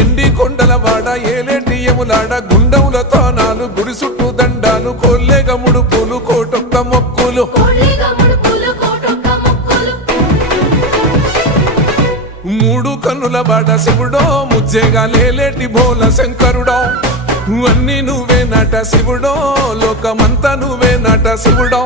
ఎండి కొండలవాడ ఏలేటి యములాడ గుండముల తానాలు గుడి చుట్టూ దండాలు కొల్లేగ ముడుపులు కోటొక్క మొక్కులు మూడు కన్నుల బాడ శివుడో ముజ్జేగా లేలేటి భోల శంకరుడో అన్ని నువ్వే నట శివుడో లోకమంతా నువ్వే నట శివుడో